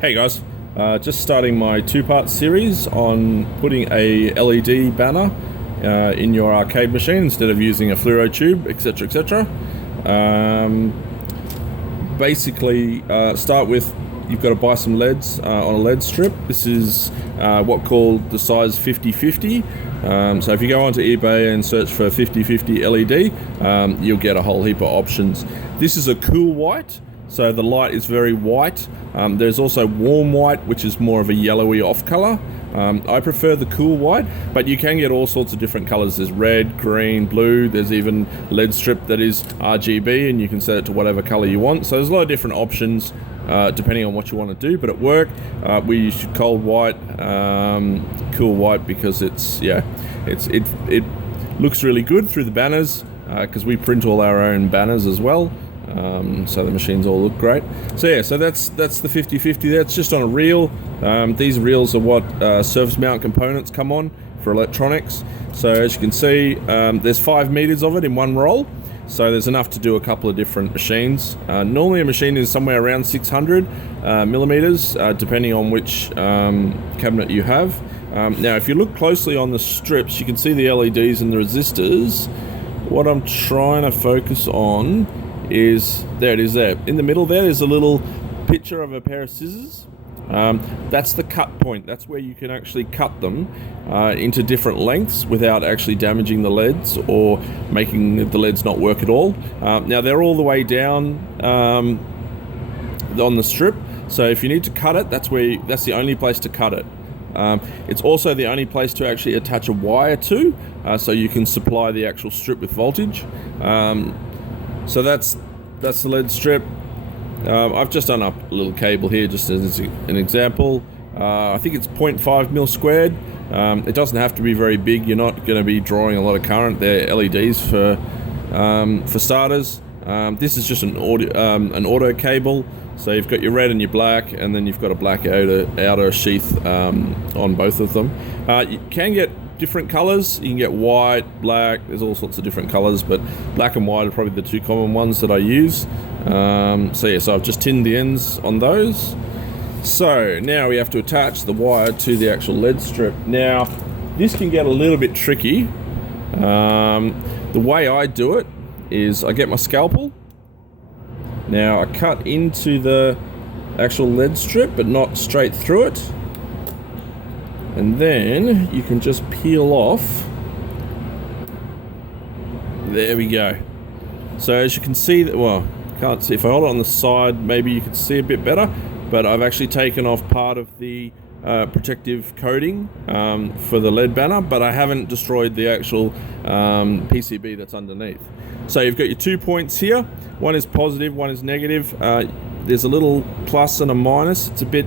Hey guys, just starting my two-part series on putting a LED banner in your arcade machine instead of using a fluoro tube, etc, etc. Basically, start with, you've got to buy some LEDs on a LED strip. This is what called the size 50/50. So if you go onto eBay and search for 50/50 LED, you'll get a whole heap of options. This is a cool white, so the light is very white. There's also warm white, which is more of a yellowy off color. I prefer the cool white, but you can get all sorts of different colors. There's red, green, blue. There's even LED strip that is RGB, and you can set it to whatever color you want. So there's a lot of different options depending on what you want to do. But at work, we use cold white, cool white, because it looks really good through the banners, because we print all our own banners as well. So the machines all look great. So that's the 50/50. That's just on a reel. These reels are what surface mount components come on for electronics. So as you can see, there's 5 meters of it in one roll. So there's enough to do a couple of different machines. Normally a machine is somewhere around 600 millimeters, depending on which cabinet you have. Now if you look closely on the strips, you can see the LEDs and the resistors. What I'm trying to focus on is, there it is there. In the middle there's a little picture of a pair of scissors. That's the cut point. That's where you can actually cut them into different lengths without actually damaging the LEDs or making the LEDs not work at all. Now they're all the way down on the strip, so if you need to cut it, that's the only place to cut it. It's also the only place to actually attach a wire to, so you can supply the actual strip with voltage. So that's the LED strip. I've just done up a little cable here just as an example. I think it's 0.5 mil squared. It doesn't have to be very big. You're not going to be drawing a lot of current. They're LEDs for starters. This is just an auto cable. So you've got your red and your black, and then you've got a black outer sheath on both of them. You can get different colors. You can get white, black, there's all sorts of different colors, but black and white are probably the two common ones that I use. So I've just tinned the ends on those. So now we have to attach the wire to the actual LED strip. Now this can get a little bit tricky. The way I do it is I get my scalpel. Now I cut into the actual LED strip, but not straight through it. And then you can just peel off. There we go. So as you can see, can't see. If I hold it on the side, maybe you can see a bit better. But I've actually taken off part of the protective coating for the LED banner, but I haven't destroyed the actual PCB that's underneath. So you've got your 2 points here. One is positive, one is negative. There's a little plus and a minus. It's a bit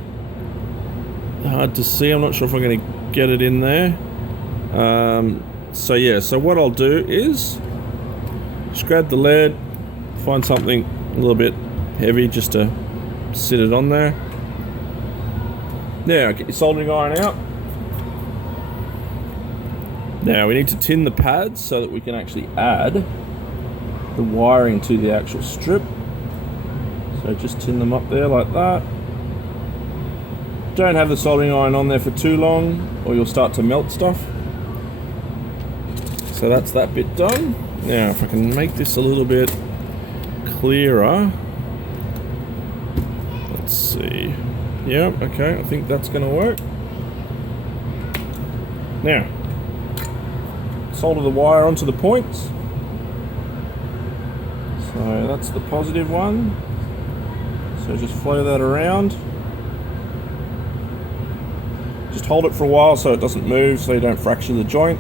hard to see. I'm not sure if I'm going to get it in there. So what I'll do is just grab the lead, find something a little bit heavy just to sit it on there. Now get your soldering iron out. Now we need to tin the pads so that we can actually add the wiring to the actual strip. So just tin them up there like that. Don't have the soldering iron on there for too long or you'll start to melt stuff. So that's that bit done. Now if I can make this a little bit clearer. Let's see. Yeah, okay, I think that's going to work. Now, solder the wire onto the points. So that's the positive one. So just flow that around. Just hold it for a while so it doesn't move, so you don't fracture the joint.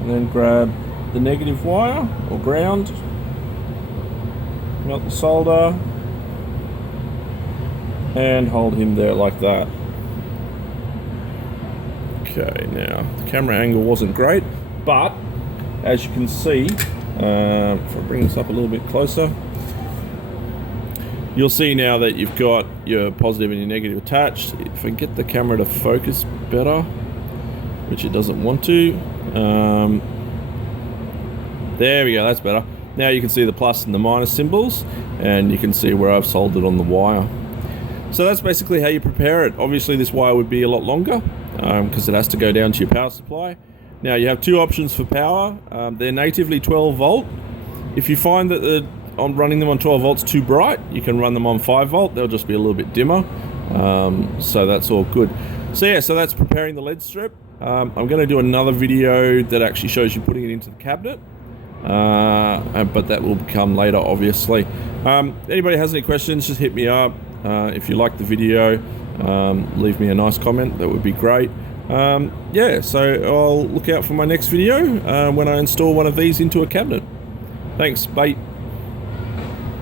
And then grab the negative wire or ground. Melt the solder. And hold him there like that. Okay, now the camera angle wasn't great, but as you can see, if I bring this up a little bit closer, you'll see now that you've got your positive and your negative attached. If I get the camera to focus better, which it doesn't want to, there we go, that's better. Now you can see the plus and the minus symbols, and you can see where I've soldered on the wire. So that's basically how you prepare it. Obviously this wire would be a lot longer because it has to go down to your power supply. Now you have two options for power. They're natively 12 volt. If you find that running them on 12 volts too bright, you can run them on 5 volt. They'll just be a little bit dimmer. So that's all good. So yeah, so that's preparing the lead strip. I'm going to do another video that actually shows you putting it into the cabinet. But that will come later, obviously. Anybody has any questions, just hit me up. If you like the video, leave me a nice comment. That would be great. Yeah, so I'll look out for my next video when I install one of these into a cabinet. Thanks, bye.